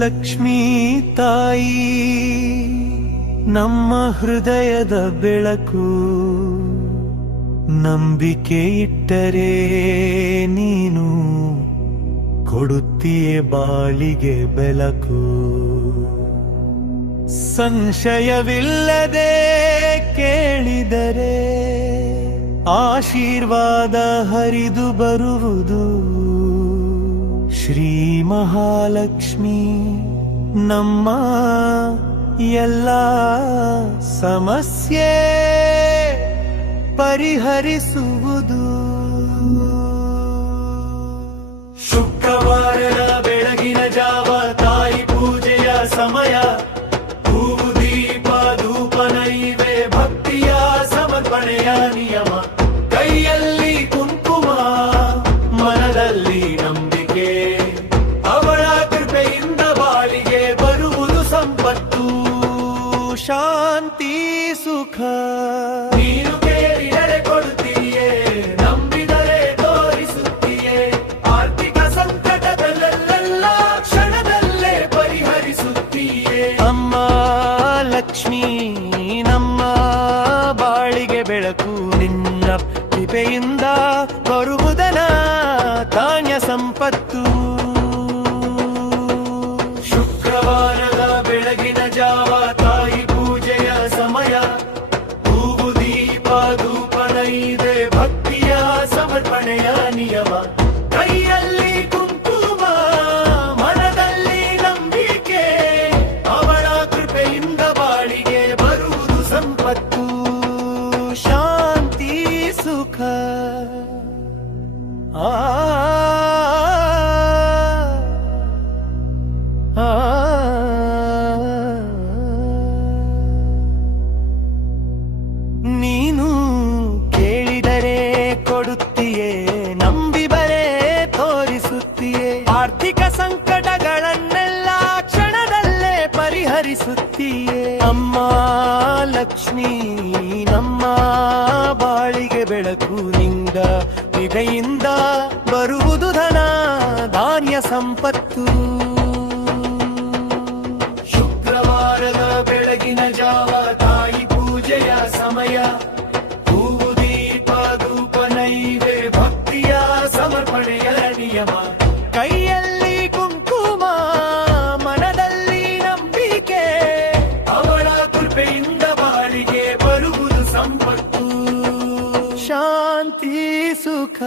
ಲಕ್ಷ್ಮೀ ತಾಯಿ ನಮ್ಮ ಹೃದಯದ ಬೆಳಕು, ನಂಬಿಕೆ ಇಟ್ಟರೆ ನೀನು ಕೊಡುತ್ತೀಯೆ ಬಾಳಿಗೆ ಬೆಳಕು. ಸಂಶಯವಿಲ್ಲದೆ ಕೇಳಿದರೆ ಆಶೀರ್ವಾದ ಹರಿದು ಬರುವುದು. ಶ್ರೀ ಮಹಾಲಕ್ಷ್ಮಿ ನಮ್ಮ ಎಲ್ಲ ಸಮಸ್ಯೆ ಪರಿಹರಿಸುವುದು. ಶುಕ್ರವಾರದ ಬೆಳಗಿನ ಜಾವ ತಾಯಿ ಪೂಜೆಯ ಸಮಯ. ಹೂವು ದೀಪ ಧೂಪ ನೈವೇ ಭಕ್ತಿಯ ಸಮರ್ಪಣೆಯ ನಿಯಮ. ಕೈಯಲ್ಲಿ ಕುಂಕುಮ ಮನದಲ್ಲಿ ನಂಬಿಕೆ, ಅವಳ ಕೃಪೆಯಿಂದ ಬಾಳಿಗೆ ಬರುವುದು ಸಂಪತ್ತು ಶಾಂತಿ ಸುಖ. ನೀನು ಕೇಳಿದರೆ ಕೊಡುತ್ತೀಯೇ, ನಂಬಿದರೆ ತೋರಿಸುತ್ತೀಯೇ. ಆರ್ಥಿಕ ಸಂಕಟದಲ್ಲೆಲ್ಲ ಕ್ಷಣದಲ್ಲೇ ಪರಿಹರಿಸುತ್ತೀಯೇ. ಅಮ್ಮ ಲಕ್ಷ್ಮೀ ನಮ್ಮ ಬಾಳಿಗೆ ಬೆಳಕು, ನಿನ್ನ ಕೃಪೆಯಿಂದ ಬರುವುದನ ಧಾನ್ಯ ಸಂಪತ್ತು. ಶುಕ್ರವಾರದ ಬೆಳಗಿನ ಜಾವ ತಾಯಿ ಪೂಜೆಯ ಸಮಯ. ಹೂವು ದೀಪ ಧೂಪ ನೈವೇ ಭಕ್ತಿಯ ಸಮರ್ಪಣೆಯ ನಿಯಮ. ಕೈಯಲ್ಲಿ ಕುಂಕುಮ ಮನದಲ್ಲಿ ನಂಬಿಕೆ, ಅವಳ ಕೃಪೆಯಿಂದ ಬಾಳಿಗೆ ಬರುವುದು ಸಂಪತ್ತು ಶಾಂತಿ ಸುಖ. ನೀನು ಕೇಳಿದರೆ ಕೊಡುತ್ತೀಯೇ, ನಂಬಿದರೆ ತೋರಿಸುತ್ತೀಯೇ. ಆರ್ಥಿಕ ಸಂಕಟಗಳನ್ನೆಲ್ಲ ಕ್ಷಣದಲ್ಲೇ ಪರಿಹರಿಸುತ್ತೀಯೇ. ಅಮ್ಮ ಲಕ್ಷ್ಮೀ ನಮ್ಮ ಬಾಳಿಗೆ ಬೆಳಕು, ನಿಂದ ನಿದೆಯಿಂದ ಬರುವುದು ಧನ ಧಾನ್ಯ ಸಂಪತ್ತು. ಶುಕ್ರವಾರದ ಬೆಳಗಿನ ಜಾವ ತಾಯಿ ಪೂಜೆಯ ಸಮಯ. ಹೂವು ದೀಪ ಧೂಪ ನೈವೇ ಭಕ್ತಿಯ ಸಮರ್ಪಣೆಯ ನಿಯಮ. ಕೈಯಲ್ಲಿ ಕುಂಕುಮ ಮನದಲ್ಲಿ ನಂಬಿಕೆ, ಅವಳ ಕೃಪೆಯಿಂದ ಬಾಳಿಗೆ ಬರುವುದು ಸಂಪತ್ತು ಶಾಂತಿ ಸುಖ.